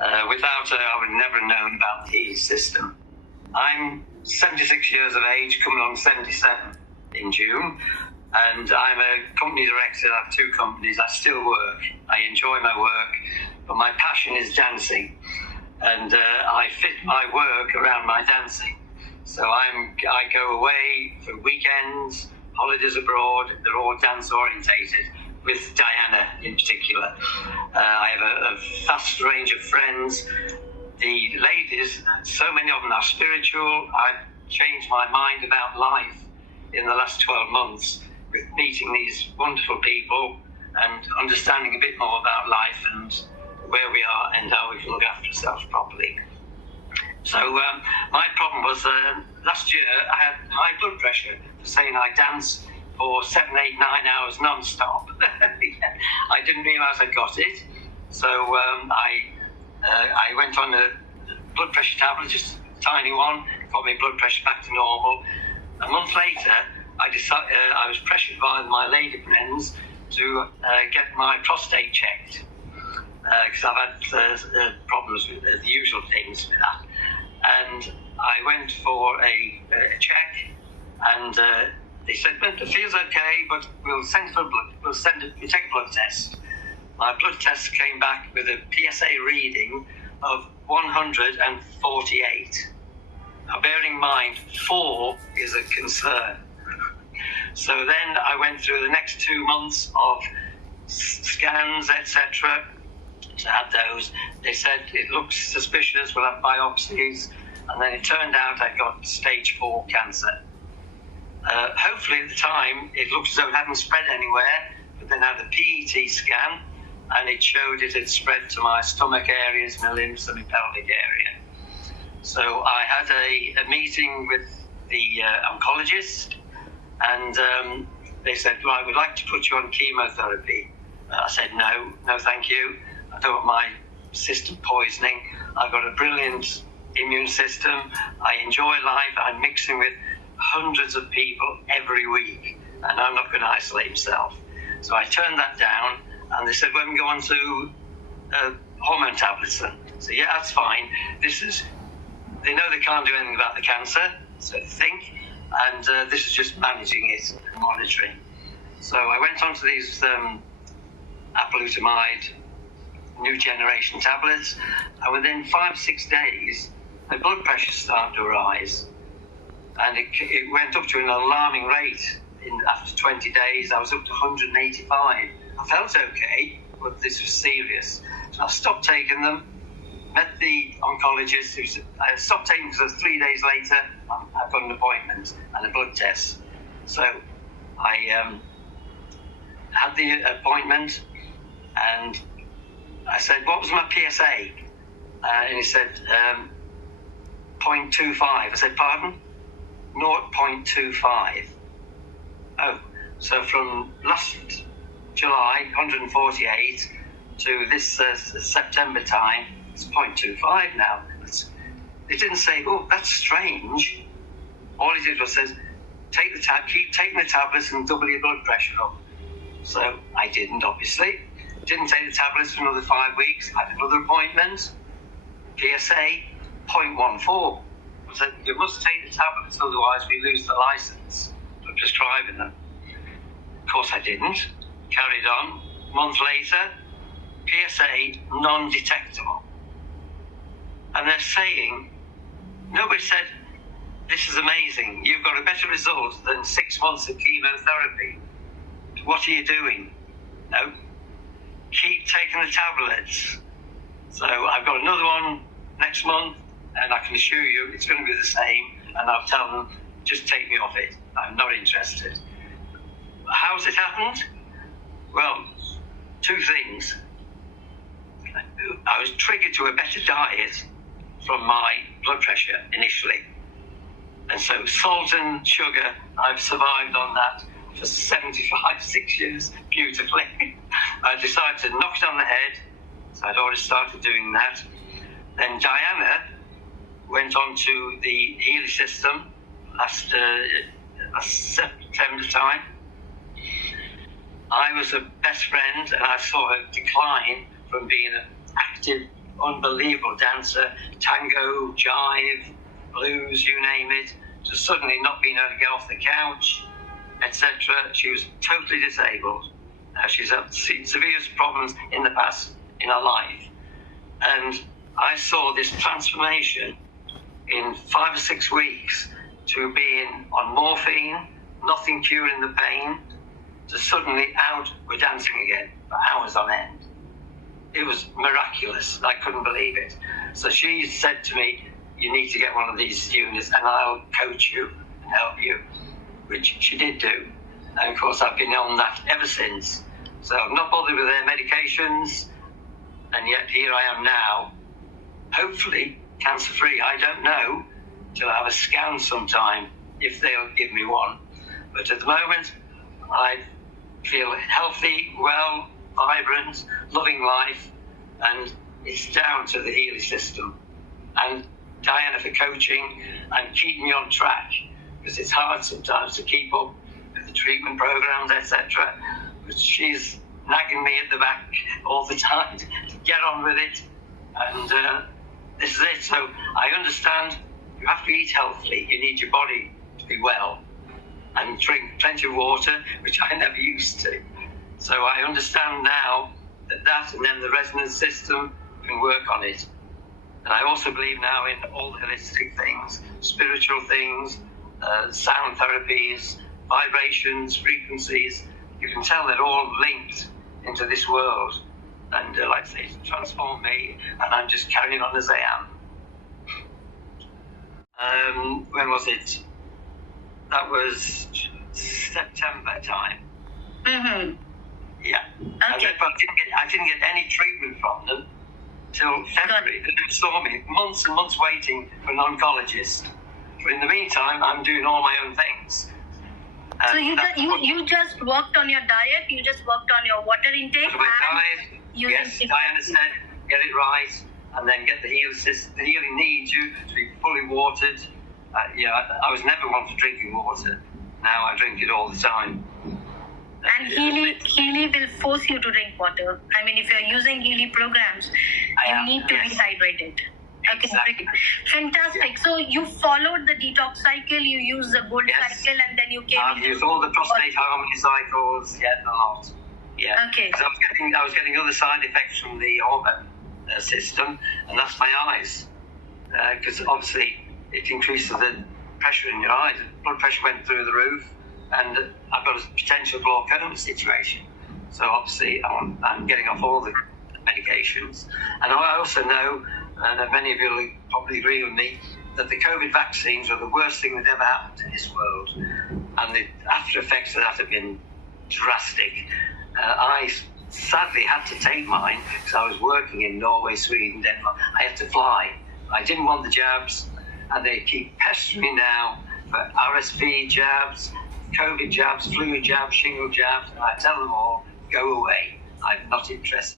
Without her, I would never have known about the Healy system. I'm 76 years of age, coming on 77 in June, and I'm a company director. I have 2 companies. I still work. I enjoy my work, but my passion is dancing, and I fit my work around my dancing. So I go away for weekends, holidays abroad. They're all dance orientated, with Diana in particular. I have a vast range of friends. The ladies, so many of them are spiritual. I've changed my mind about life in the last 12 months with meeting these wonderful people and understanding a bit more about life and where we are and how we can look after ourselves properly. So my problem was last year I had high blood pressure for saying I danced for 7, 8, 9 hours non-stop. I didn't realise I got it. So I went on a blood pressure tablet, just a tiny one, got my blood pressure back to normal. A month later, I was pressured by my lady friends to get my prostate checked, because I've had problems with the usual things with that. And I went for a check, and they said, "It feels okay, but we'll send for blood. We'll take a blood test." My blood test came back with a PSA reading of 148. Now, bearing in mind, 4 is a concern. So then I went through the next 2 months of scans, etc. So I had those. They said it looks suspicious, we'll have biopsies, and then it turned out I got stage 4 cancer. Hopefully at the time it looked as though it hadn't spread anywhere, but then I had a PET scan and it showed it had spread to my stomach areas, my limbs and my pelvic area. So I had a meeting with the oncologist, and they said, "Well, I would like to put you on chemotherapy." I said, no thank you. I don't want my system poisoning. I've got a brilliant immune system. I enjoy life. I'm mixing with hundreds of people every week, and I'm not going to isolate myself. So I turned that down, and they said, "Well, we can go on to hormone tablets then." So yeah, that's fine. They know they can't do anything about the cancer, so they think, and this is just managing it and monitoring. So I went on to these apalutamide new generation tablets, and within 5 or 6 days, my blood pressure started to rise, and it went up to an alarming rate. After 20 days, I was up to 185. I felt okay, but this was serious. So I stopped taking them, met the oncologist. I stopped taking them because 3 days later, I've got an appointment and a blood test. So I had the appointment, and I said, "What was my PSA?" And he said, 0.25. I said, "Pardon?" 0.25. Oh, so from last July, 148, to this September time, it's 0.25 now. It didn't say, "Oh, that's strange." All he did was says, keep taking the tablets and double your blood pressure up. So I didn't, obviously. Didn't take the tablets for another 5 weeks. I had another appointment. PSA 0.14. I said, "You must take the tablets, otherwise we lose the license for prescribing them." Of course I didn't. Carried on. A month later, PSA non-detectable. And they're saying, nobody said, "This is amazing. You've got a better result than 6 months of chemotherapy. What are you doing?" No. Keep taking the tablets. So I've got another one next month, and I can assure you it's going to be the same, and I'll tell them, "Just take me off it. I'm not interested." How's it happened? Well, 2 things. I was triggered to a better diet from my blood pressure initially. And so salt and sugar, I've survived on that for 6 years beautifully. I decided to knock it on the head, so I'd already started doing that. Then Diana went on to the Healy system last September time. I was her best friend, and I saw her decline from being an active unbelievable dancer, tango, jive, blues, you name it, to suddenly not being able to get off the couch, etc. She was totally disabled. She's had severe problems in the past in her life. And I saw this transformation in 5 or 6 weeks to being on morphine, nothing curing the pain, to suddenly out, we're dancing again for hours on end. It was miraculous. I couldn't believe it. So she said to me, you need to get one of these units and I'll coach you and help you, which she did do. And of course, I've been on that ever since. So I'm not bothered with their medications, and yet here I am now, hopefully cancer-free. I don't know till I have a scan sometime, if they'll give me one. But at the moment, I feel healthy, well, vibrant, loving life, and it's down to the Healy system. And Diana for coaching and keeping me on track, because it's hard sometimes to keep up with the treatment programs, etc. But she's nagging me at the back all the time to get on with it, and this is it. So I understand you have to eat healthily, you need your body to be well, and drink plenty of water, which I never used to. So I understand now that and then the resonance system can work on it. And I also believe now in all the holistic things, spiritual things, sound therapies, vibrations, frequencies. You can tell they're all linked into this world. And like I say, it's transformed me, and I'm just carrying on as I am. When was it? That was September time. Mm-hmm. Yeah. Okay. But I didn't get any treatment from them till February. They saw me months and months waiting for an oncologist. But in the meantime, I'm doing all my own things. So you just worked on your diet, you just worked on your water intake. Yes, Diana said, get it right, and then get the healing system. The healing needs you to be fully watered. I was never one for drinking water. Now I drink it all the time. And Healy will force you to drink water. I mean, if you're using Healy programs, you need to be hydrated. Okay, exactly. Fantastic. So you followed the detox cycle, you used the gold cycle, and then you came. I've used all the prostate harmony cycles, a lot. Yeah. Okay. Because I was getting other side effects from the hormone system, and that's my eyes. Because obviously it increases the pressure in your eyes. Blood pressure went through the roof, and I've got a potential glaucoma situation. So obviously I'm getting off all the medications. And I also know, and many of you will probably agree with me, that the COVID vaccines are the worst thing that ever happened in this world. And the after effects of that have been drastic. I sadly had to take mine because I was working in Norway, Sweden, Denmark. I had to fly. I didn't want the jabs, and they keep pestering me now for RSV jabs, COVID jabs, flu jabs, shingle jabs, and I tell them all, go away. I'm not interested.